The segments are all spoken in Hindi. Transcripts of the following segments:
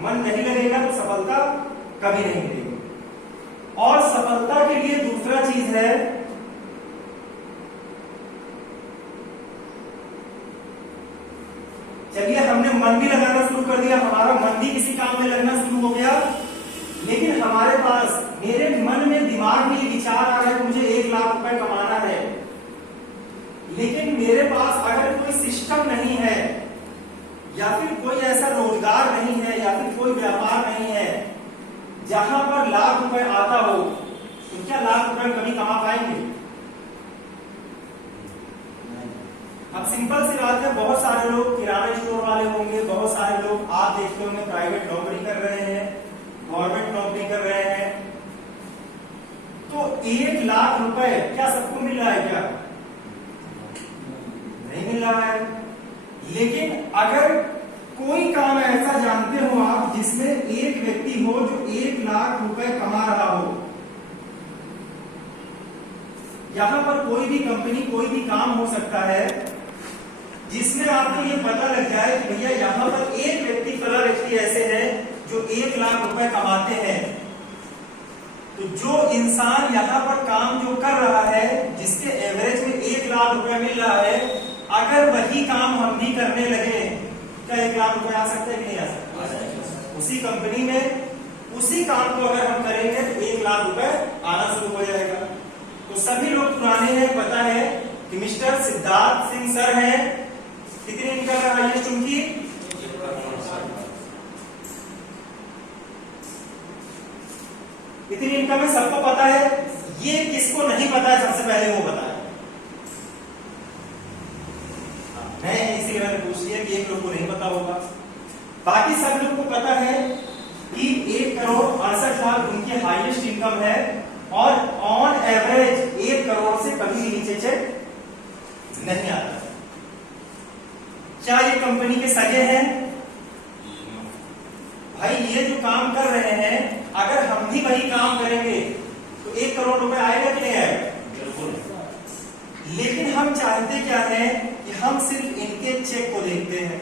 मन नहीं लगेगा तो सफलता कभी नहीं मिलेगी। और सफलता के लिए दूसरा चीज है, चलिए हमने मन भी लगाना शुरू कर दिया, हमारा मन भी किसी काम में लगना शुरू हो गया, लेकिन हमारे पास, मेरे मन में, दिमाग में ये विचार आ रहा है मुझे 1 लाख रुपए कमाना है, लेकिन मेरे पास अगर कोई सिस्टम नहीं है या फिर कोई ऐसा रोजगार नहीं है या फिर कोई व्यापार नहीं है जहां पर लाख रुपए आता हो, तो क्या लाख रुपए कभी कमा पाएंगे? अब सिंपल सी बात है, बहुत सारे लोग किराना स्टोर वाले होंगे, बहुत सारे लोग आप देखते होंगे प्राइवेट नौकरी कर रहे हैं, गवर्नमेंट नौकरी कर रहे हैं, तो 1 लाख रुपए क्या सबको मिल रहा है? क्या नहीं मिल रहा है। लेकिन अगर कोई काम ऐसा जानते हो आप जिसमें एक व्यक्ति हो जो 1 लाख रुपए कमा रहा हो, यहां पर कोई भी कंपनी, कोई भी काम हो सकता है जिसमें आपको ये पता लग जाए कि भैया यहां पर एक व्यक्ति, फला व्यक्ति ऐसे है जो 1 लाख रुपए कमाते हैं, तो जो इंसान यहां पर काम जो कर रहा है जिसके एवरेज में 1 लाख रुपए मिल रहा है, अगर वही काम हम भी करने लगे, क्या 1 लाख रुपए आ सकते हैं कि नहीं आ सकते? उसी कंपनी में उसी काम को अगर हम करेंगे तो 1 लाख रुपए आना शुरू हो जाएगा। तो सभी लोग पुराने हैं, पता है कि मिस्टर सिद्धार्थ सिंह सर हैं, कितनी इनकम है हाईएस्ट उनकी? इतनी इनकम है, सबको पता है। ये किसको नहीं पता है सबसे पहले वो बताए। मैं इसीलिए मैंने पूछ लिया कि एक लोग को नहीं पता होगा, बाकी सब लोग को पता है कि 1,68,00,000 उनकी हाईएस्ट इनकम है और ऑन एवरेज 1 करोड़ से कभी नीचे चेक नहीं आता। क्या ये कंपनी के सगे हैं? भाई ये जो काम कर रहे हैं, अगर हम भी वही काम करेंगे तो 1 करोड़ रुपए आएगा कि नहीं आएगा? लेकिन हम चाहते क्या है कि हम सिर्फ इनके चेक को देखते हैं,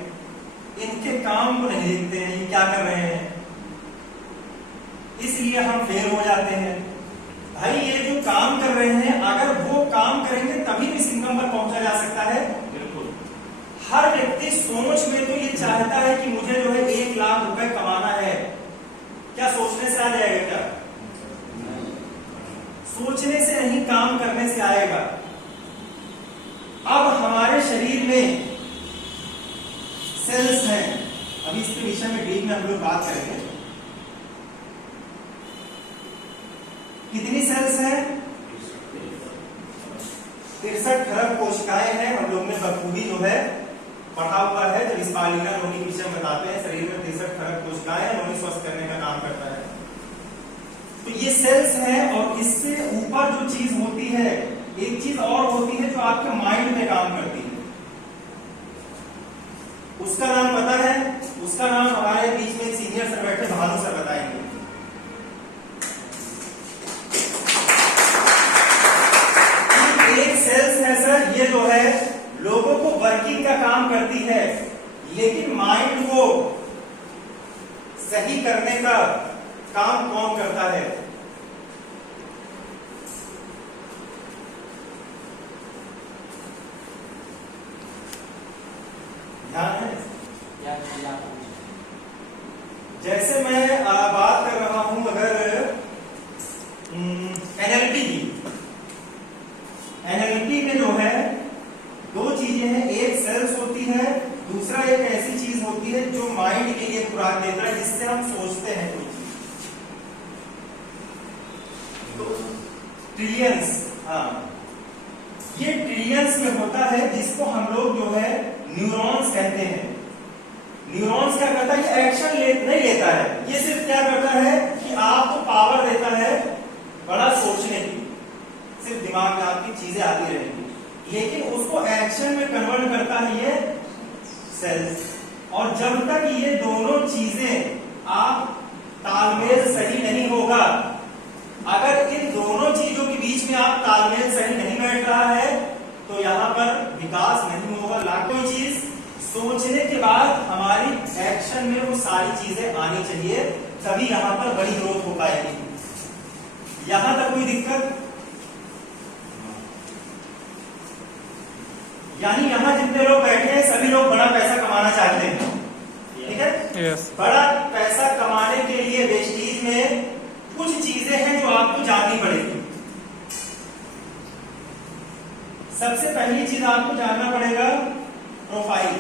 इनके काम को नहीं देखते हैं ये क्या कर रहे हैं, इसलिए हम फेल हो जाते हैं। भाई ये जो काम कर रहे हैं, अगर वो काम करेंगे तभी इस इनकम पर पहुंचा जा सकता है। बिल्कुल। हर व्यक्ति सोच में तो ये चाहता है कि मुझे जो है 1 लाख रुपए कमाना है। क्या सोचने से आ जाएगा? क्या सोचने से नहीं, काम करने से आएगा। अब हमारे शरीर में सेल्स हैं, अभी इसके विषय में डीप में हम लोग बात करेंगे। कितनी सेल्स हैं? 63 खरब कोशिकाएं हैं। हम लोग ने बखूबी जो है पढ़ा हुआ है, जब स्पालिना नोनी के विषय में बताते हैं, शरीर में 63 खरब कोशिकाएं नोनी स्वस्थ करने का काम करता है। तो ये सेल्स हैं, और इससे ऊपर जो चीज होती है, एक चीज और होती है जो आपके माइंड में काम करती है। उसका नाम पता है? उसका नाम हमारे बीच में सीनियर सर बैठे भानु सर बताएंगे। एक सेल्स है सर, ये जो है लोगों को वर्किंग का काम करती है, लेकिन माइंड को सही करने का काम कौन करता है? ध्यान है? जैसे मैं बात कर रहा हूं अगर एनएलपी की, एनएलपी में जो है 2 चीजें हैं, एक सेल्स होती है, दूसरा एक ऐसी चीज होती है जो माइंड के लिए खुराक देता है, जिससे हम सोचते हैं कोई चीज। तो ट्रिलियंस, हाँ, ये ट्रिलियंस में होता है, जिसको हम लोग जो है न्यूरॉन्स कहते हैं। न्यूरॉन्स क्या करता है? ये एक्शन नहीं लेता है, ये सिर्फ क्या करता है कि आपको पावर देता है बड़ा सोचने की, सिर्फ दिमाग में आपकी चीजें आती रहेंगी, लेकिन उसको एक्शन में कन्वर्ट करता है ये सेल्स। और जब तक ये दोनों चीजें आप तालमेल सही नहीं होगा, अगर इन दोनों चीजों के बीच में आप तालमेल सही नहीं बैठ रहा है, तो यहां पर विकास नहीं होगा। कोई चीज सोचने के बाद हमारी एक्शन सिस्टम में वो सारी चीजें आनी चाहिए, तभी यहाँ पर बड़ी ग्रोथ हो पाएगी। यहां तक कोई दिक्कत? यानी यहाँ जितने लोग बैठे हैं सभी लोग बड़ा पैसा कमाना चाहते हैं, ठीक है? यस। बड़ा पैसा कमाने के लिए वेस्टीज में कुछ चीजें हैं जो आपको जाननी पड़ेगी। सबसे पहली चीज आपको जानना पड़ेगा प्रोफाइल,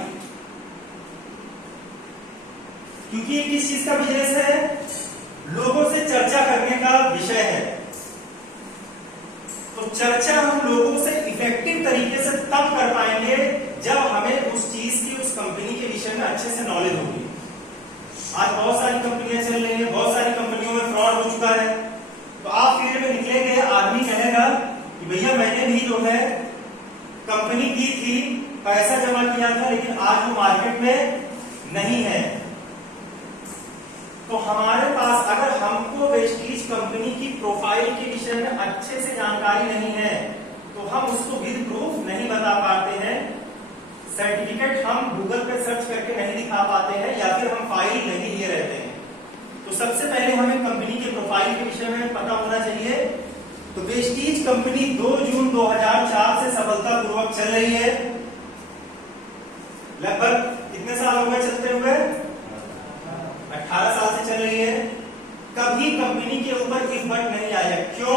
क्योंकि ये किस चीज का बिजनेस है? लोगों से चर्चा करने का विषय है। तो चर्चा हम लोगों से इफेक्टिव तरीके से तब कर पाएंगे जब हमें उस चीज की, उस कंपनी के विषय में अच्छे से नॉलेज होगी। आज बहुत सारी कंपनियां चल रही हैं, बहुत सारी कंपनियों में फ्रॉड हो चुका है। तो आप फील्ड में निकलेंगे, आदमी कहेगा कि भैया मैंने भी जो है कंपनी की थी, पैसा जमा किया था, लेकिन आज वो मार्केट में नहीं है। तो हमारे पास अगर हमको वेस्टीज कंपनी की प्रोफाइल के विषय में अच्छे से जानकारी नहीं है तो हम उसको विद प्रूफ नहीं बता पाते हैं, सर्टिफिकेट हम गूगल पे सर्च करके नहीं दिखा पाते हैं, या फिर हम फाइल नहीं लिए रहते हैं। तो सबसे पहले हमें कंपनी के प्रोफाइल के विषय में पता होना चाहिए। तो वेस्टीज कंपनी 2 जून 2004 से सफलतापूर्वक चल रही है। लगभग कितने साल हो गए चलते हुए? 18 साल से चल रही है। कभी कंपनी के ऊपर इफ बट नहीं आया। क्यों?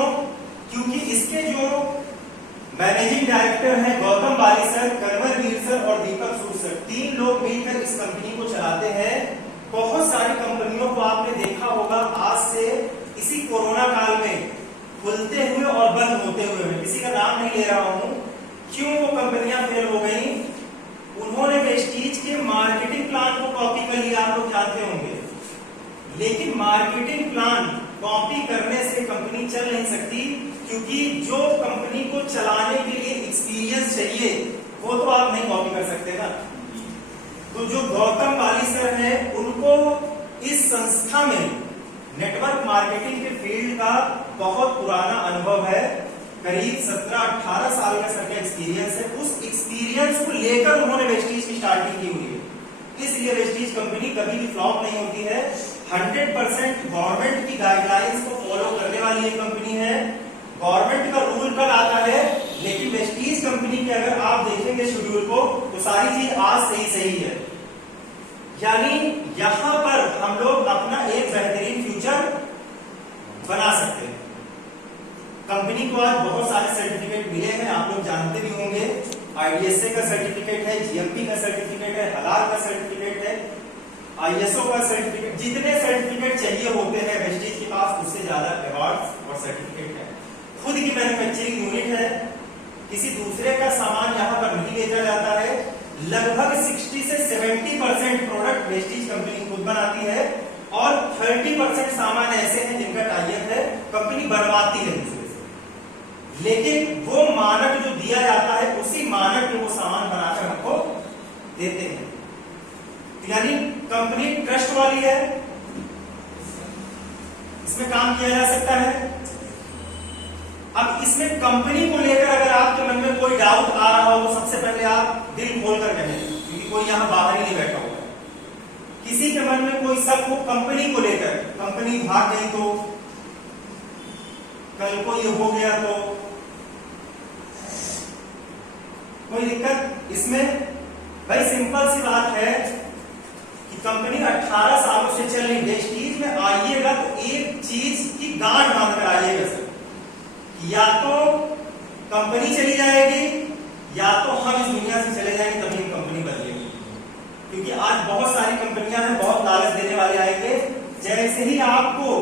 क्योंकि इसके जो मैनेजिंग डायरेक्टर हैं गौतम बाली सर, कर्मवीर सर और दीपक सूद सर, 3 लोग मिलकर इस कंपनी को चलाते हैं। बहुत सारी कंपनियों को आपने देखा होगा आज से इसी कोरोना काल में खुलते हुए और बंद होते हुए, मैं किसी का नाम नहीं ले रहा हूं। क्यों वो कंपनियां फेल हो गई? उन्होंने वेस्टीज के मार्केटिंग प्लान को कॉपी कर लिया, आप लोग जानते होंगे। लेकिन मार्केटिंग प्लान कॉपी करने से कंपनी चल नहीं सकती, क्योंकि जो कंपनी को चलाने के लिए एक्सपीरियंस चाहिए वो तो आप नहीं कॉपी कर सकते ना। तो जो गौतम बाली सर हैं उनको इस संस्था में नेटवर्क मार्केटिंग के फील्ड का बहुत पुराना अनुभव है। करीब 17-18 साल का सर का एक्सपीरियंस है। उस एक्सपीरियंस को लेकर उन्होंने वेस्टीज की स्टार्टिंग की हुई है। इसलिए वेस्टीज कंपनी कभी भी फ्लॉप नहीं होती है। 100% गवर्नमेंट की गाइडलाइंस को फॉलो करने वाली ये कंपनी है। गवर्नमेंट का रूल कल आता है, लेकिन वेस्टीज कंपनी के अगर आप देखेंगे शेड्यूल को तो सारी चीज आज सही है। यानी यहां पर हम लोग अपना एक बेहतरीन फ्यूचर बना सकते हैं। कंपनी को आज बहुत सारे सर्टिफिकेट मिले हैं, आप लोग जानते भी होंगे। IDSA का सर्टिफिकेट है, GMP का सर्टिफिकेट है, हलाल का सर्टिफिकेट है, ISO का सर्टिफिकेट, जितने सर्टिफिकेट चाहिए होते हैं वेस्टीज के पास उससे ज्यादा अवार्ड और सर्टिफिकेट है। खुद की मैन्युफैक्चरिंग यूनिट है, किसी दूसरे का सामान यहाँ पर नहीं बेचा जाता है। लगभग 60 से 70% प्रोडक्ट वेस्टीज कंपनी खुद बनाती है और 30% सामान ऐसे हैं जिनका टाइप है, कंपनी बनवाती है दूसरे से। लेकिन वो मानक जो दिया जाता है उसी मानक में वो सामान बनाकर हमको देते हैं। यानी कंपनी ट्रस्ट वाली है, इसमें काम किया जा सकता है। अब इसमें कंपनी को लेकर अगर आपके मन में कोई डाउट आ रहा हो तो सबसे पहले आप दिल खोलकर कहें, क्योंकि कोई यहां बाहर ही नहीं बैठा हुआ है। किसी के मन में कोई शक हो कंपनी को लेकर, कंपनी भाग गई तो, कल को ये हो गया तो, कोई दिक्कत इसमें? भाई सिंपल सी बात है कि कंपनी 18 सालों से चल रही। वेस्टीज में आइएगा तो एक चीज की गांठ बांध कर आइएगा सर, या तो कंपनी चली जाएगी या तो हम इस दुनिया से चले जाएंगे, तभी कंपनी बदलेगी। क्योंकि आज बहुत सारी कंपनियां हैं, बहुत लालच देने वाले आएंगे। जैसे ही आपको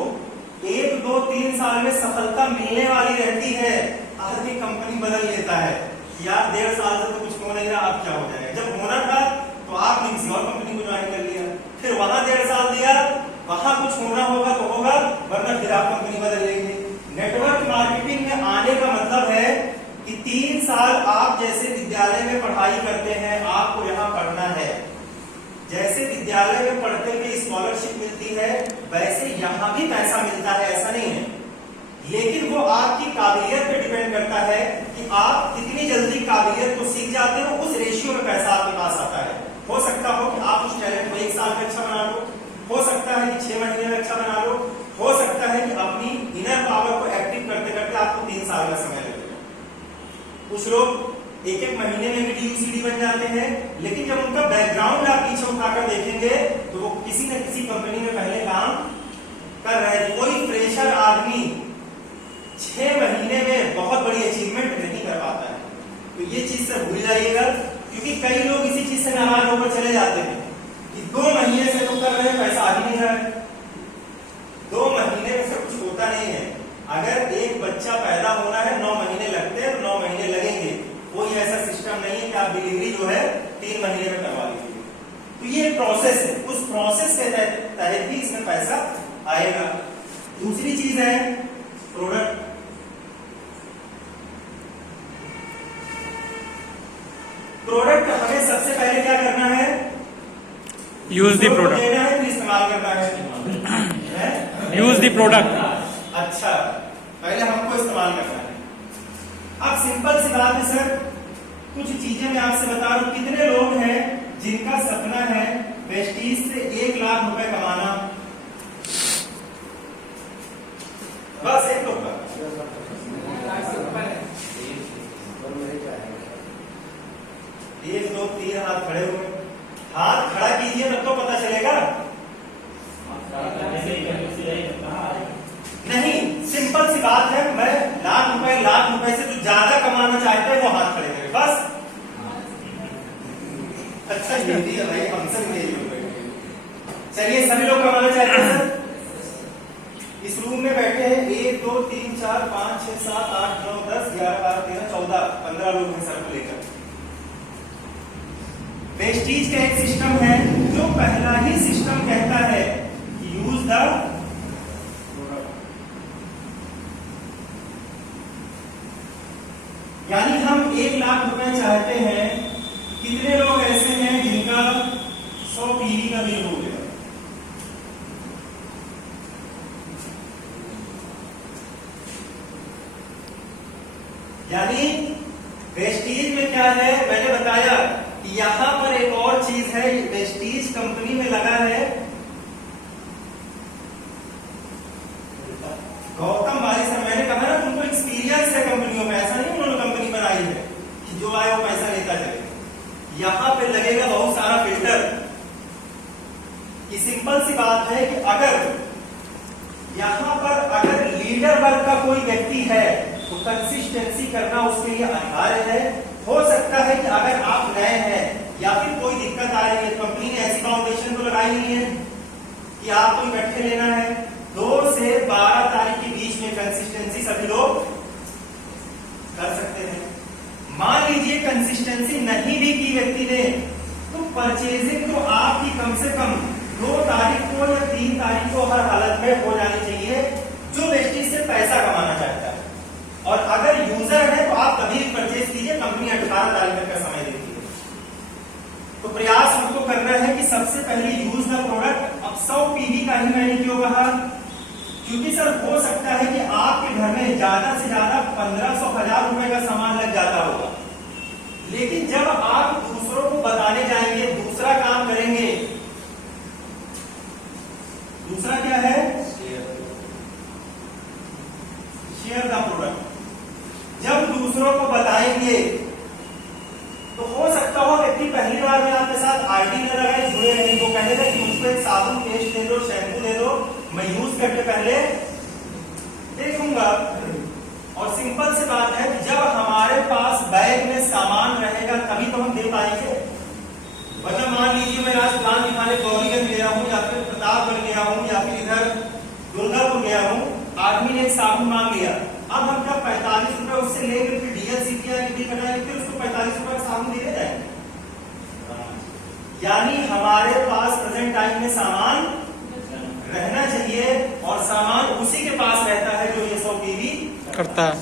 1, 2, 3 साल में सफलता मिलने वाली रहती है, आदमी कंपनी बदल लेता है। यार 1.5 साल से तो कुछ हो नहीं रहा, अब क्या हो जाएगा? जब होना था तो आपने किसी और कंपनी को ज्वाइन कर लिया, फिर वहां 1.5 साल दिया, वहां कुछ होना होगा तो होगा, वरना फिर आप कंपनी बदल लेंगे। नेटवर्क मार्केटिंग में आने का मतलब है कि 3 साल आप जैसे विद्यालय में पढ़ाई करते हैं, आपको यहाँ पढ़ना है। जैसे विद्यालय में पढ़ते हुए स्कॉलरशिप मिलती है, वैसे यहाँ भी पैसा मिलता है, ऐसा नहीं है। लेकिन वो आपकी काबिलियत पे डिपेंड करता है कि आप कितनी जल्दी काबिलियत को सीख जाते हो, उस रेशियो में पैसा आपके पास आता है। हो सकता हो कि आप उस टैलेंट को 1 साल में अच्छा बना लो, सकता है कि 6 महीने में अच्छा बना लो, हो सकता है कि अपनी इनर पावर को एक्टिव करते करते आपको 3 साल का समय लगेगा। कुछ लोग एक एक महीने में भी DUCD बन जाते हैं, लेकिन जब उनका बैकग्राउंड आप पीछे उठाकर देखेंगे तो वो किसी न किसी कंपनी में पहले काम कर रहे हैं। कोई फ्रेशर आदमी 6 महीने में बहुत बड़ी अचीवमेंट नहीं कर पाता है। तो ये चीज से भूल जाइएगा, क्योंकि कई लोग इसी चीज से नाराज होकर चले जाते हैं कि 2 महीने से तो कर रहे हैं, पैसा आ ही नहीं रहा है। 2 महीने में सब कुछ होता नहीं है। अगर एक बच्चा पैदा होना है 9 महीने लगते हैं, 9 महीने लगेंगे। कोई ऐसा सिस्टम नहीं है कि आप डिलीवरी जो है 3 महीने में करवा लीजिए। तो ये प्रोसेस है, उस प्रोसेस के तहत ही इसमें पैसा आएगा। दूसरी चीज है प्रोडक्ट। प्रोडक्ट हमें सबसे पहले क्या करना है? यूज द प्रोडक्ट, लेना है फिर इस्तेमाल करना है। Use the product. अच्छा, पहले हमको इस्तेमाल करना है। अब सिंपल सी बात है सर, कुछ चीजें मैं आपसे बता रहा हूं। कितने लोग हैं जिनका सपना है वेस्टीज से 1 लाख रुपए कमाना? बस एक लोग का। 1 2 3 हाथ खड़े हुए। हाथ खड़ा कीजिए तब तो पता चलेगा। नहीं, सिंपल सी बात है, मैं लाख रुपए से जो ज्यादा कमाना चाहते हैं वो हाथ खड़े करें बस। अच्छा ये भी है भाई, हमसे भी यही लोग बैठे। चलिए सभी लोग कमाना चाहते हैं सर? इस रूम में बैठे हैं 1 2 3 4 5 6 7 8 9 10 11 12 13 14 15 लोग हैं सर को लेकर। वेस्टीज का एक सिस्टम है जो पहला ही सिस्टम कहता है यूज द प्रोडक्ट। यानी हम 1 लाख रुपए चाहते हैं। कितने लोग ऐसे हैं जिनका 100 PV का बिल हो गया? यानी वेस्टीज में क्या है, मैंने बताया कि यहां पर एक और चीज है। वेस्टीज कंपनी में लगा है गौतम वाली सर, मैंने कहा ना तुमको एक्सपीरियंस है कंपनियों में। ऐसा नहीं उन्होंने कंपनी बनाई है कि जो आए वो पैसा लेता चले। यहां पे लगेगा बहुत सारा फिल्टर। कि सिंपल सी बात है कि अगर यहां पर अगर लीडर वर्ग का कोई व्यक्ति है तो कंसिस्टेंसी करना उसके लिए अनिवार्य है। हो सकता है कि अगर आप नए हैं या फिर कोई दिक्कत आ रही है, कंपनी ने ऐसी फाउंडेशन तो लगाई नहीं है कि आपको इकट्ठे लेना है। 2 से 12 तारीख के बीच में कंसिस्टेंसी सभी लोग कर सकते हैं। मान लीजिए कंसिस्टेंसी नहीं भी की व्यक्ति ने, तो परचेजिंग तो आपकी कम से कम 2 तारीख को या 3 तारीख को हर हालत में हो जानी चाहिए, जो वेस्टीज से पैसा कमाना चाहता है। और अगर यूजर है तो आप कभी भी परचेज कीजिए, कंपनी 18 तारीख तक का समय देती है। तो प्रयास हमको करना है कि सबसे पहले यूज द प्रोडक्ट। अब 100 PV का ही मैंने क्यों कहा? क्योंकि सर हो सकता है कि आपके घर में ज्यादा से ज्यादा 1500 1000 रुपए का सामान लग जाता होगा, लेकिन जब आप दूसरों को बताने जाएंगे, दूसरा काम करेंगे, दूसरा क्या है? Share the product. जब दूसरों को बताएंगे तो हो सकता हो व्यक्ति पहली बार में आपके साथ आईडी न लगाए, जुड़े नहीं, तो कहेगा कि मुझको एक साबुन पेस्ट दे दो, शैम्पू दे दो, मैं यूज करके पहले देखूंगा। और सिंपल सी बात है कि जब हमारे पास बैग में सामान रहेगा तभी तो हम दे पाएंगे। वरना मान लीजिए मैं आज दुकान दिखाने गौरीगंज गया हूँ या फिर प्रतापगढ़ गया हूँ या फिर इधर दुर्गापुर गया हूँ, आदमी ने एक साबुन मांग लिया। अब हम क्या 45 रुपए उससे लेकर फिर DLC किया कि कटाएंगे, फिर उसको 45 रुपए का साबुन दे जाएंगे? यानी हमारे पास प्रेजेंट टाइम में सामान रहना चाहिए और सामान उसी के पास रहता है जो ये 100 PV करता है।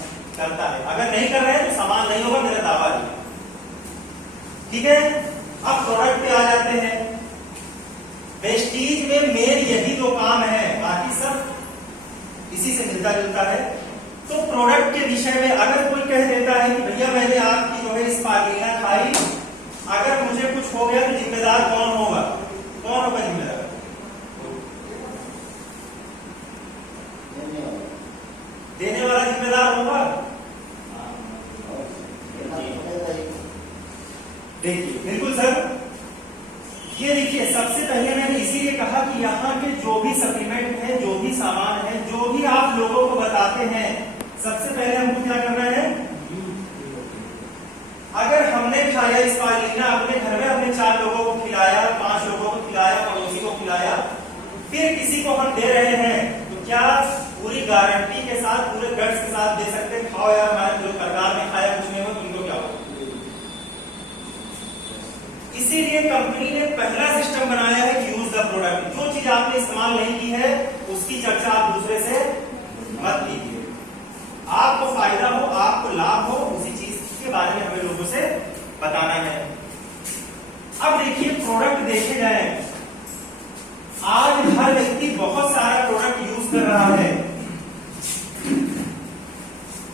अगर नहीं कर रहे हैं तो सामान नहीं होगा, मेरा दावा है। ठीक है, अब प्रोडक्ट पे आ जाते हैं। वेस्टीज में मेन यही 2 काम है, बाकी सब इसी से मिलता जुलता है। तो प्रोडक्ट के विषय में अगर कोई कह देता है कि भैया मैंने आपकी जो है स्पार्लिना खाई, अगर मुझे कुछ हो गया तो जिम्मेदार कौन होगा? कौन होगा जिम्मेदार? आते हैं, सबसे पहले हमको क्या करना है? अगर हमने खाया स्पारुलिना अपने घर में, हमने 4 लोगों को खिलाया, 5 लोगों को खिलाया, पड़ोसी को खिलाया, फिर किसी को हम दे रहे हैं, तो क्या पूरी गारंटी के साथ, पूरे गट्स के साथ दे सकते हैं खाओ यार, हमारे जो सरकार ने खाया कुछ नहीं हो, तुमको क्या हो? इसीलिए कंपनी ने पहला सिस्टम बनाया है कि यूज द प्रोडक्ट। जो चीज आपने इस्तेमाल नहीं की है उसकी चर्चा आप दूसरे से मत कीजिए। आपको फायदा हो, आपको लाभ हो, उसी चीज के बारे में हमें लोगों से बताना है। अब देखिए, प्रोडक्ट देखे जाए, आज हर व्यक्ति बहुत सारा प्रोडक्ट यूज कर रहा है।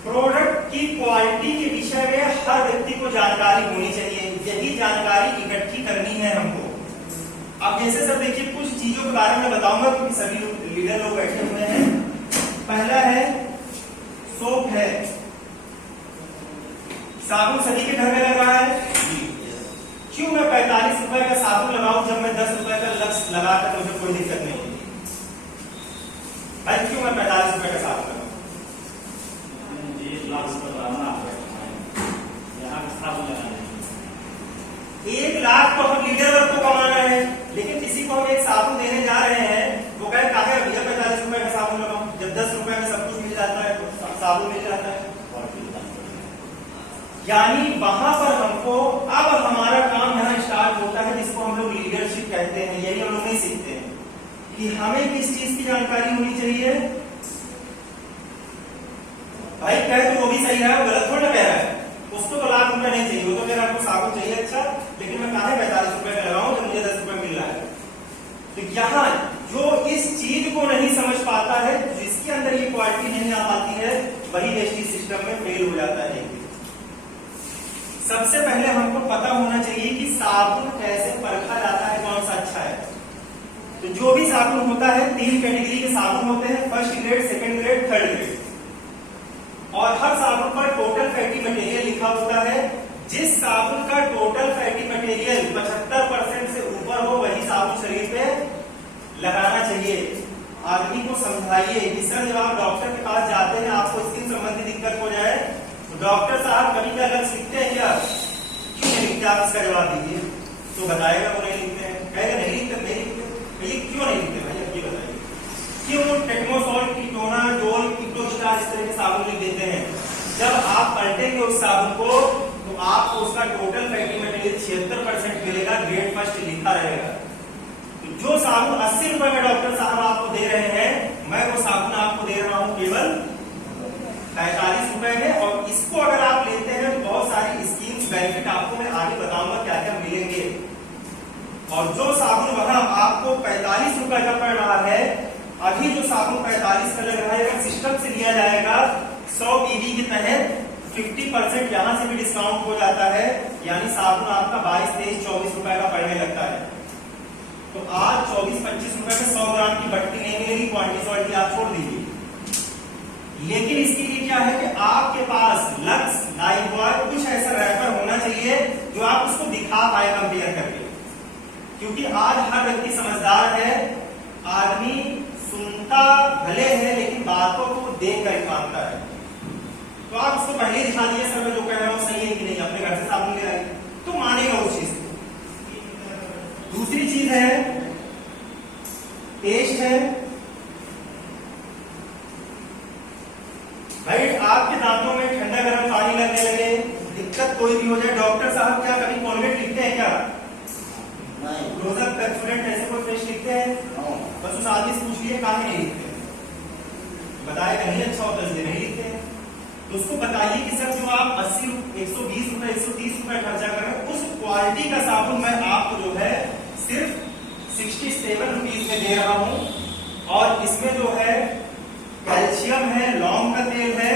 प्रोडक्ट की क्वालिटी के विषय में हर व्यक्ति को जानकारी होनी चाहिए। यही जानकारी इकट्ठी करनी है हमको। अब जैसे सर देखिए, कुछ चीजों के बारे में बताऊंगा क्योंकि सभी लीडर लोग बैठे हुए हैं। पहला है सोप है, साबुन सभी के घर में लग रहा है। क्यों मैं 45 रुपए का साबुन लगाऊं जब मैं 10 रुपए का लक्ष्य लगाकर मुझे कोई दिक्कत नहीं होती? भाई क्यों मैं 45 रुपए का साबुन लगाऊं? एक लाख तो हम लीडर वर्ग को कमाना है, लेकिन किसी को हम एक साबुन देने जा रहे हैं, वो कहे काहे भैया 45 रुपए का साबुन लगाऊं, जब 10 रुपए में सब कुछ मिल जाता है, तो साबुन मिल जाता है। यानी वहां पर हमको, अब हमारा काम यहाँ स्टार्ट होता है जिसको हम लोग लीडरशिप कहते हैं। यही हम लोग नहीं सीखते हैं कि हमें किस चीज की जानकारी होनी चाहिए। भाई कहे तो वो भी सही है, वो गलत थोड़ा कह रहा है, उसको तो लाख रुपए नहीं चाहिए, वो तो मेरा आपको साबुन चाहिए अच्छा, लेकिन मैं कहा 45 रुपए का लगाऊं जब मुझे 10 रुपए मिल रहा है। तो यहाँ जो इस चीज को नहीं समझ पाता है, जिसके अंदर ये क्वालिटी नहीं आ पाती है, वही वेस्टेज सिस्टम में फेल हो जाता है। सबसे पहले हमको पता होना चाहिए कि साबुन कैसे परखा जाता है, कौन सा अच्छा है। तो जो भी साबुन होता है, 3 कैटेगरी के साबुन होते हैं, first grade, second grade, third grade. और हर साबुन पर टोटल फैटी मटेरियल लिखा होता है। जिस साबुन का टोटल फैटी मटेरियल 75% से ऊपर हो, वही साबुन शरीर पे लगाना चाहिए। आदमी को समझाइए कि सर जब आप डॉक्टर के पास जाते हैं, आपको स्किन संबंधी दिक्कत हो जाए, तो डॉक्टर साहब कभी क्या लक्ष्य लिखते हैं क्या? क्यों नहीं लिखते? आप इसका जवाब दीजिए। तो बताएगा वो नहीं लिखते हैं, कहेगा नहीं लिखते, नहीं लिखते। भैया क्यों नहीं लिखते? भाई अब ये बताइए, क्यों टेक्नोसॉल, कीटोना, डोल, कीटोस्टार इस तरह के साबुन लिख देते हैं? जब आप पलटेंगे उस साबुन को, तो आपको उसका टोटल फैटी मटेरियल 76% मिलेगा, ग्रेड फर्स्ट लिखा रहेगा। तो जो साबुन 80 रुपए में डॉक्टर साहब आपको दे रहे हैं, मैं वो साबुन आपको दे रहा हूं केवल 45 रुपए में। और इसको अगर आप लेते हैं तो बहुत सारी स्कीम्स, बेनिफिट आपको मैं आगे बताऊंगा क्या क्या मिलेंगे। और जो साबुन वहां आपको 45 रुपए का पड़ रहा है, अभी जो साबुन 45 का लग रहा है, अगर सिस्टम से लिया जाएगा 100 पीवी के तहत 50% यहां से भी डिस्काउंट हो जाता है, यानी साबुन आपका 22, 23, 24 रुपए का पड़ने लगता है। तो आज 24-25 रुपए में 100 ग्राम की बट्टी नहीं मिलेगी, क्वांटिटी आप छोड़ दीजिए। लेकिन इसके लिए क्या है कि आपके पास लक्स, लाइफबॉय, कुछ ऐसा रैपर होना चाहिए जो आप उसको दिखा पाए कंपेयर करके। क्योंकि आज हर व्यक्ति समझदार है, आदमी सुनता भले है लेकिन बातों को देख कर मानता है। तो आप उसको पहले दिखा दिए सर मैं जो कह रहा हूं सही है कि नहीं, अपने घर से साबुन ले आए, तो मानेगा उस चीज को। दूसरी चीज है टेस्ट है। भाई आपके दांतों में ठंडा गर्म पानी लगने लगे, दिक्कत कोई भी हो जाए, डॉक्टर साहब क्या कभी कोलगेट लिखते हैं क्या? क्लोजअप, पेप्सोडेंट ऐसे कोई पेस्ट लिखते हैं? बस उस आदमी से पूछ लिए काहे नहीं लिखते, बताएगा नहीं अच्छा होता इसलिए नहीं लिखते हैं। तो उसको बताइए कि सर जो आप 80, 120 रुपए, 130 रुपए खर्चा कर रहे हैं, उस क्वालिटी का साबुन मैं आपको जो है सिर्फ 67 रुपीज में दे रहा हूं। और इसमें जो है कैल्शियम है, लौंग का तेल है,